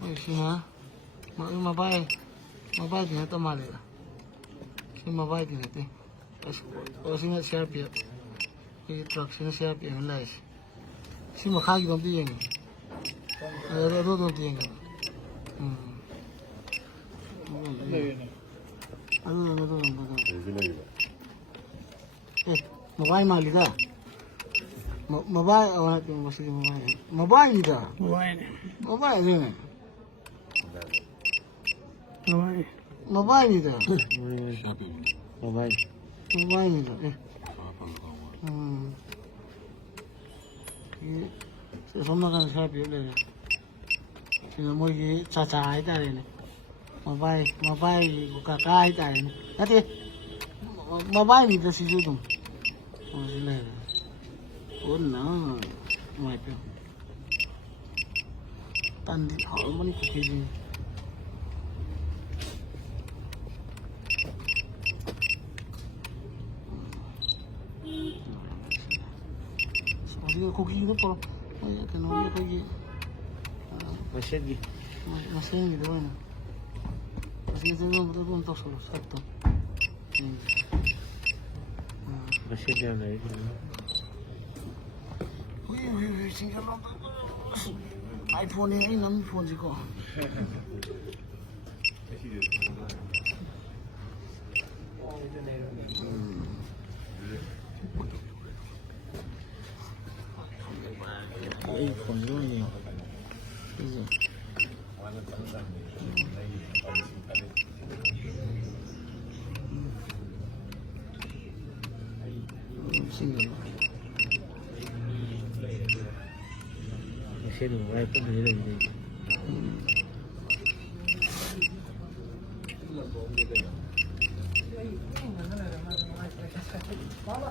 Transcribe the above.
Sina mabay din ito malila. Si mabay din ito. O sina sharp ya. Yung truck sina sharp ya lies. Si makagi bang tiyeng. Ano tiyeng. Ano. Mabay malila. Mabay awal natin masih mabay. Mabay nida. Mabay din. Mabay nida. Mabay nida. Sama kan saya pilih. Sino mo yung tsatsahay tayo rin. Mabay, kakahay tayo rin. Dati, mabay nito si Judong. O sila yun. O na, mabay. Tandi, ako mo ni kukiling. Sige, kukiling na po. Ay, tanong yung kukiling. Masyagi. Masih gitu kan. Masih itu betul untuk satu. Masyagi na yun. Wih, tinggal nonton. iPhone ini nam phone sih kok. iPhone ini. Iya. Single. Masyagi mo, ay ito din lang. Halo.